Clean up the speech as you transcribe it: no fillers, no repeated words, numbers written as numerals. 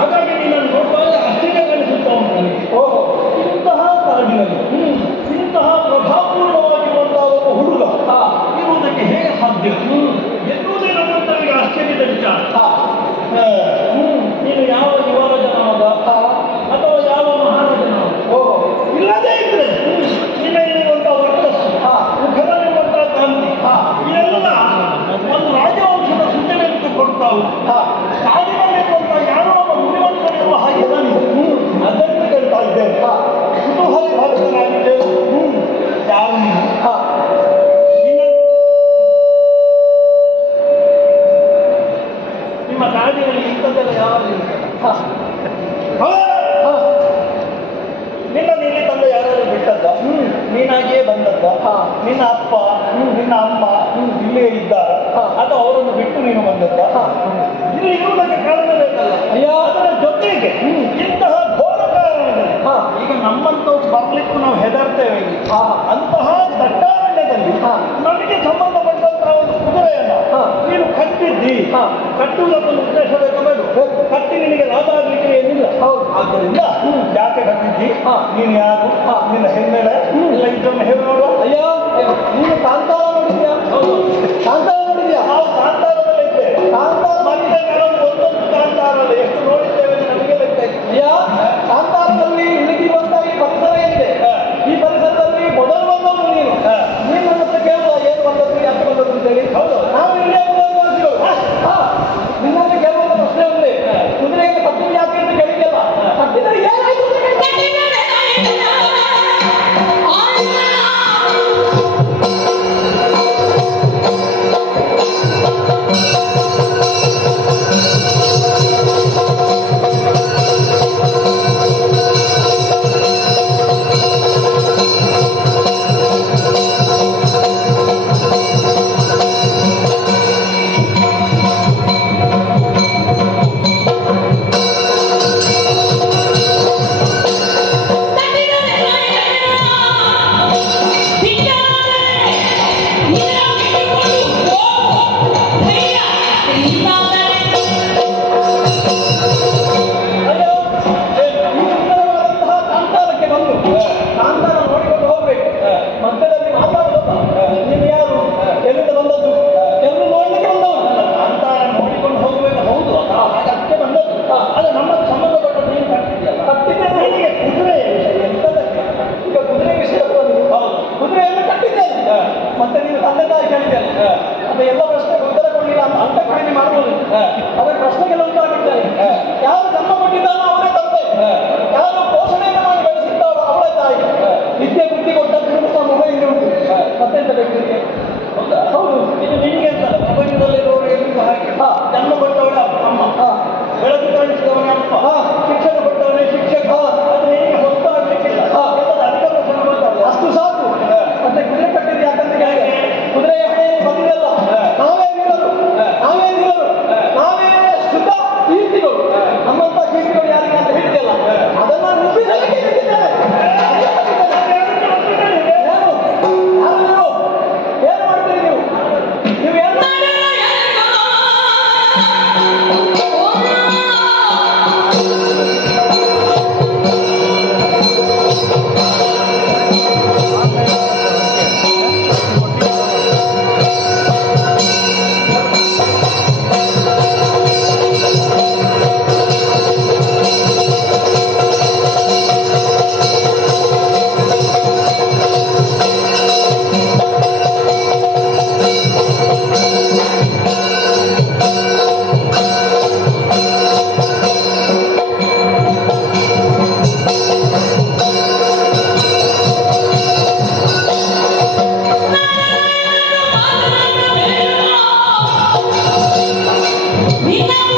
ಹಾಗಾಗಿ ನೀನನ್ನು ನೋಡುವಾಗ ಆಶ್ಚರ್ಯ ಕಾಣಿಸುತ್ತಾ ಉಂಟು ನನಗೆ. ಓಹೋ, ಇಂತಹ ಕಾಡಿನಲ್ಲಿ ಇಂತಹ ಪ್ರಭಾಪೂರ್ಣವಾಗಿರುವಂತಹ ಒಬ್ಬ ಹುಡುಗ ಇರುವುದಕ್ಕೆ ಹೇಗೆ ಸಾಧ್ಯ ಎನ್ನುವುದೇ ನಮ್ಮಂತವರಿಗೆ ಆಶ್ಚರ್ಯದ ವಿಚಾರ. ನೀನು ಯಾವ ಯುವರಾಜನಾದ ಅಥವಾ ಯಾವ ಮಹಾರಾಜನಾದ ಇಲ್ಲದೇ ಇದ್ರೆ ನಿನ್ನಲ್ಲಿರುವಂತಹ ವರ್ಚಸ್ಸು, ಮುಖದಲ್ಲಿರುವಂತಹ ಕಾಂತಿ ಇವೆಲ್ಲ ಒಂದು ರಾಜವಂಶದ ಸೂಚನೆಯನ್ನು ಕೊಡ್ತಾವು. ಕಾಡಿನಲ್ಲಿರುವಂತಹ ಯಾರೋ ಒಬ್ಬ ಮುನಿವಂತರಿರುವ ಹಾಗೆ ನಾನು ಅದನ್ನು ಹೇಳ್ತಾ ಇದ್ದೇನೆ. ಕುತೂಹಲ ಭಾಗನಾಗಿದ್ದೇನೆ. ಯಾರು ನಿಮ್ಮ ಗಾಡಿಯಲ್ಲಿ ಇಂಥದ್ದೆಲ್ಲ ಯಾರು ನಿನ್ನ ನೀನೇ ತಂದ ಯಾರಾದ್ರೂ ಬಿಟ್ಟದ್ದ? ನೀನಾಗಿಯೇ ಬಂದದ್ದ? ನಿನ್ನ ಅಪ್ಪ ನಿನ್ನ ಅಮ್ಮ ಇಲ್ಲೇ ಇದ್ದಾರೆ ಅಥವಾ ಅವರನ್ನು ಬಿಟ್ಟು ನೀನು ಬಂದದ್ದ? ಇಲ್ಲಿ ಇರುವುದಕ್ಕೆ ಕಾರಣ ಬೇಕಲ್ಲ. ಅದರ ಜೊತೆಗೆ ಇಂತಹ ಘೋರ ಕಾರಣದಲ್ಲಿ ಈಗ ನಮ್ಮಂತವ್ರು ಬರ್ಲಿಕ್ಕೂ ನಾವು ಹೆದರ್ತೇವೆ. ಅಂತಹ ದಟ್ಟಾರಣ್ಯದಲ್ಲಿ ನಮಗೆ ಸಂಬಂಧಪಟ್ಟಂತಹ ಒಂದು ಕುದುರೆಯನ್ನ ನೀನು ಕಟ್ಟಿದ್ದಿ. ಕಟ್ಟುವುದಕ್ಕೊಂದು ಉದ್ದೇಶ ಬೇಕು ಬೇಡ. ಕಟ್ಟಿ ನಿನಗೆ ಲಾಭ ಆಗ್ಲಿಕ್ಕೆ ಏನಿಲ್ಲ. ಆದ್ದರಿಂದ ಯಾಕೆ ಕಟ್ಟಿದ್ದಿ, ನೀನು ಯಾರು, ನಿನ್ನ ಹೆಮ್ಮೆಲೆ ಎಲ್ಲ ಇದನ್ನು ಹೇಳಿ ನೋಡುವ. ಅಯ್ಯೋ, ನೀನು ಕಾಂತಾರ ನೋಡಿದ್ಯಾ? ಕಾಂತಾರ ನೋಡಿದ್ಯಾ? ನಾವು ಕಾಂತಾರದಲ್ಲೇ ಇದ್ದೇವೆ. ಕಾಂತಾರ ಮತ್ತೆ ನಾವು ಒಂದೊಂದು ಕಾಂತಾರಲ್ಲ ಎಷ್ಟು ನೋಡಿದ್ದೇವೆ ನಮಗೆ ಲೆಕ್ಕ ಇದೆ. ಅಯ್ಯ, ಕಾಂತಾರದಲ್ಲಿ ಇಳಿದಿರುವಂತಹ ಈ ಪರಿಸರ ಏನಿದೆ, ಈ ಪರಿಸರದಲ್ಲಿ ಮೊದಲು ಬಂದವರು ನೀನು. ನೀನು ನನ್ನ ಹತ್ರ ಕೇಳುವ ಏನು ಬಂದದ್ದು, ಯಾಕೆ ಬಂದದ್ದು ಅಂತೇಳಿ. ಹೌದು, ನಾವು ಇಲ್ಲೇ ನಿನ್ನಲ್ಲಿ ಕೇಳುವಂತ ಪ್ರಶ್ನೆ ಒಂದೇ, ಕುದುರೆಯನ್ನು ಕಟ್ಟಿದ್ದು ಯಾಕೆ ಅಂತ ಕೇಳಿದ್ಯಲ್ಲ, ಕಟ್ಟಿದರೆ ಏನಾಯ್ತು? We